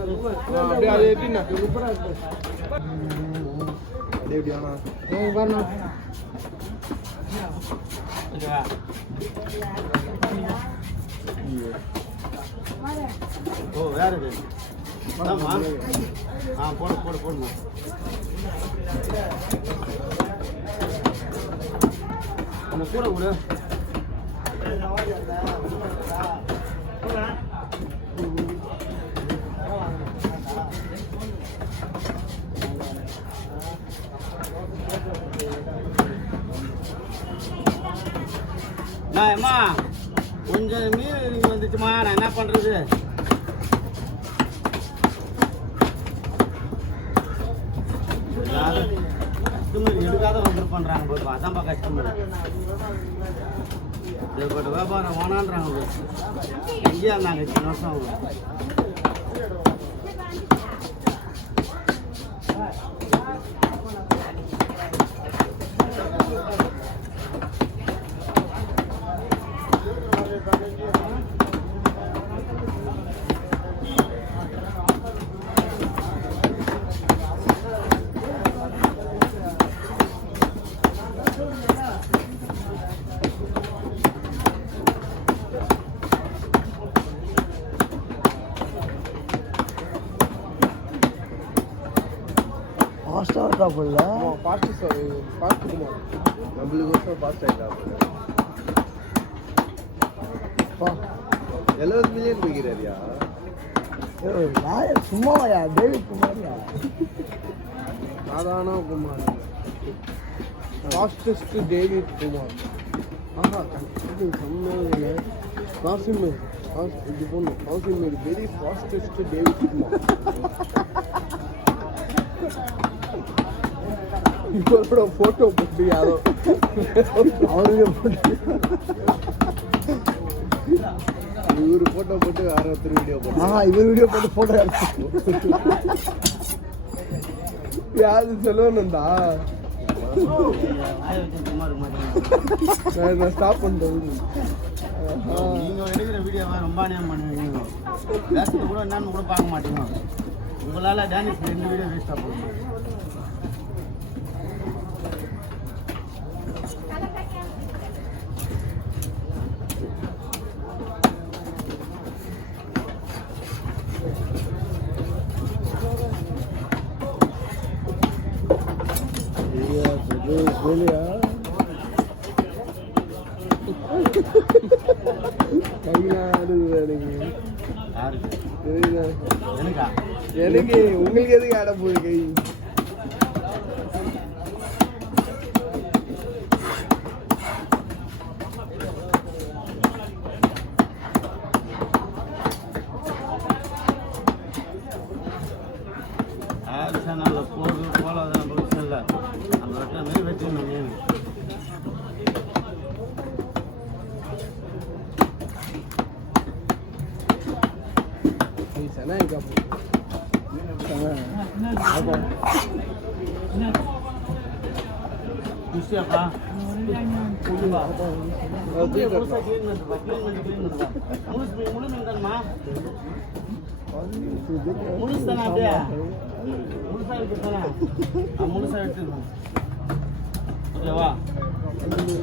அப்படியே அதை ஏற்றினா சூப்பராக இருக்கு அப்படியே எப்படி ஆனா ஓ வேற இது ஆ போடு போடு போடுமா அந்த கூட நான் அம்மா கொஞ்சம் மீன் இங்கே வந்துச்சுமா நான் என்ன பண்ணுறது கஸ்டமர் எடுக்காத வந்து பண்ணுறாங்க போய் அதான்ப்பா கஸ்டமர் இப்போட்டு வியாபாரம் வேணான்றாங்க போய் எங்கேயா இருந்தாங்க இத்தனை வருஷம் அவங்க? ஃபாஸ்ட்டாக இருக்கா போல ஃபாஸ்ட்டு சார் ஃபாஸ்ட்டு குமார் நம்மளுக்கு வருஷம் ஃபாஸ்ட் ஆகிட்டா எழுபது மில்லியன் போய்கிறாரியா சும்மாவாயா? டேவிட் குமாரியா? சாதாரண குமார். Fastest David Kumar. ஆஹா கண்டிப்பாக செம்மையாக காசிம் இது பொண்ணு Kasim very fastest David Kumar. இவரோட ஃபோட்டோ போட்டு யாரோ அவருக்கு போட்டு இவர் ஃபோட்டோ போட்டு வேற ஒருத்தர் வீடியோ போட்டு ஆஹா இவர் வீடியோ போட்டு ஃபோட்டோ யாரு மாட்டேங்க நான் ஸ்டாப் பண்ணிட்டேன் நீங்க எடுக்கிற வீடியோவை ரொம்ப அநியாயம் பண்ணுவீங்க. கூட என்னன்னு கூட பார்க்க மாட்டீங்க. உங்களால டேனிஷ் ரெண்டு வீடியோ வேஸ்ட்டாக போகுது. வெளியா எனக்கு உங்களுக்கு எதுக்கு ஆட போகுது கை 루시야 가. 오지 마. 어디 보사 기억나서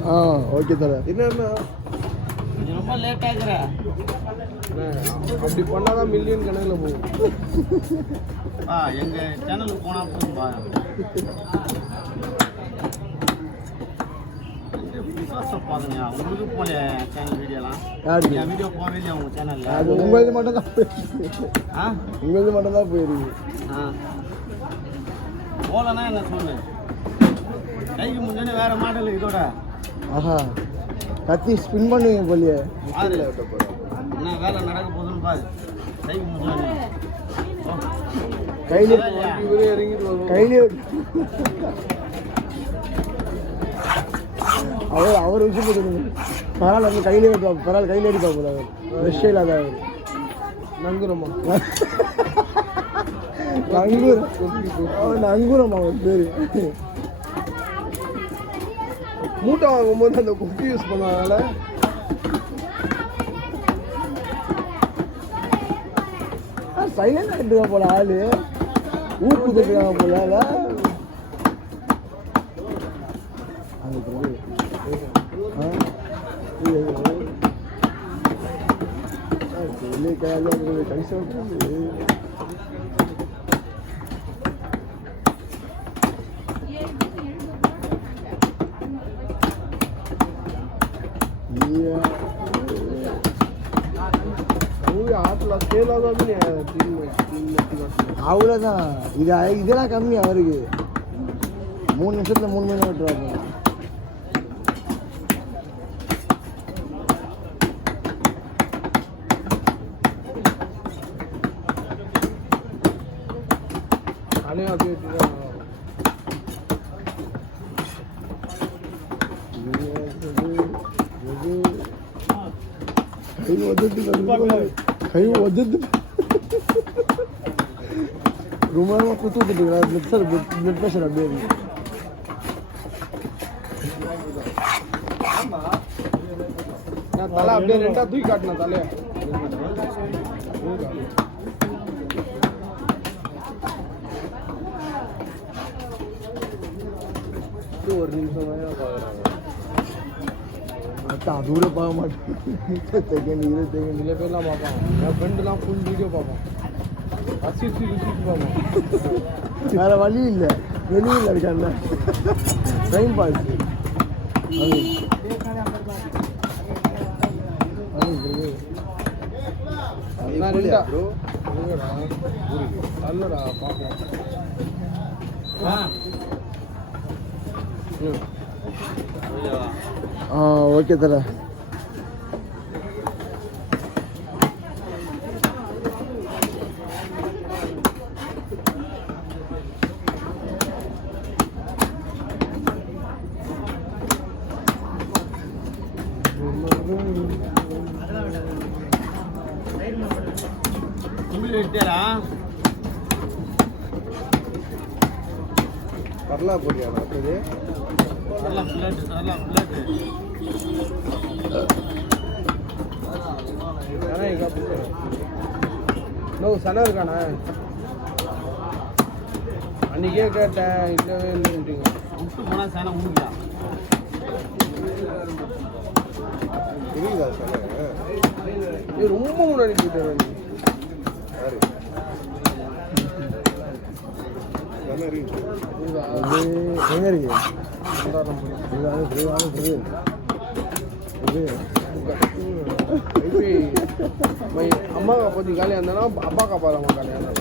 아, 어깨 달아. 어, 이놈아. நீ ரொம்ப லேட் ஆகிற. அப்படி பண்ணாதான் மில்லியன் கணக்கில் போகும். ஆ எங்கள் சேனலுக்கு போனால் விசுவாசம் பாருங்க உங்களுக்கு போல சேனல் வீடியோலாம். என் வீடியோ போகவே இல்லையா உங்கள் அது சேனலில் உங்களது மட்டும் தான் ஆ? உங்களது மட்டும் தான் போயிருக்கு. ஆ. போகலன்னா என்ன சொல்லு? கைக்கு முன்னாடி வேற மாடல் இதோட. ஆஹா. கத்தி ஸ்பின் பண்ணுவீங்க போலியே. பாரு. என்ன வேலை நடக்க போகுதுன்னு பாரு. கைக்கு முன்னாடி கையிலே இவரே இறங்கிட்டு வருவோம் கையிலே அவர் அவர் விஷயம் போட்டு பரவாயில்ல வந்து கையிலே வைப்பா பரவாயில்ல கையிலே அடிப்பா போல அவர். விஷயம் இல்லாத அவர். நங்கூரம் அவன் நங்கூரம் அவன் பேரு. மூட்டை வாங்கும்போது அந்த குப்பி யூஸ் பண்ணுவாங்கல்ல சைலண்ட் ஆகிட்டு போல ஆளு ஊர் குத்துட்டுருக்காங்க போல கடைசி அவ்வளோதான் இது இதெல்லாம் கம்மி அவருக்கு மூணு நிமிஷத்துல மூணு மணி நேரம் விட்டுருவாங்க அலையும் அப்படியே விட்டுதான் கை ஒதுட்டு கை ஒதுட்டு ரொம்ப நேரமாக குத்து விட்டுட்டு பிளட் சார் பிளட் ப்ரெஷர் அப்படியே இருக்கு நான் தலை அப்படியே ரெண்டா தூக்கி காட்டினேன் தலையை ஒரு நிமிஷம் அது கூட பார்க்க மாட்டேன் செகண்ட் இருபது செகண்ட் சில பேர்லாம் பார்ப்பான் என் ஃப்ரெண்டுலாம் ஃபுல் வீடியோ பார்ப்பான். ரசிச்சு ருசிச்சு பார்ப்பான். வேற வழி இல்லை. வெளியில் இருக்கான்ல. டைம் பாஸ் நான் அல்லடா பார்ப்போம். ம். ஆ ஓகே தல. கும்பிட்டு விட்டேடா வரலா போறியா? அடுத்தது இன்னும் பிளேட் நல்லா இருக்காண்ணா அன்னைக்கே கேட்டேன் இல்லவே இல்லைன்றீங்க விட்டு போனால் சேனை ஊடிக்கலாம் தெரியுதா சனா இது ரொம்ப முன்னாடி எங்க இருக்கு இது அது இது அது இது இது அம்மா காப்பாத்தி காலியாக இருந்தானா அப்பா காலியாக என்ன?